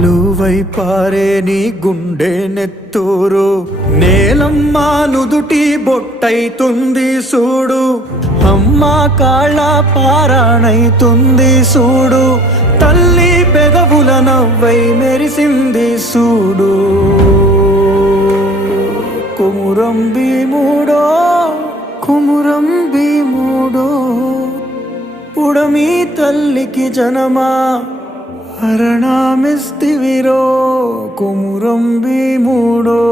కాలువై పారే నీ గుండె నెత్తూరు నేలమ్మా నుదుటి బొట్టైతుంది సూడు అమ్మ కాళ్ళ పారాణైతుంది సూడు తల్లి పెదవుల నవ్వై మెరిసింది సూడు కుమురం భీముడో కుమురం భీముడో పుడమి తల్లికి జనమా అరణామిస్తివిరో కుమురం భీముడో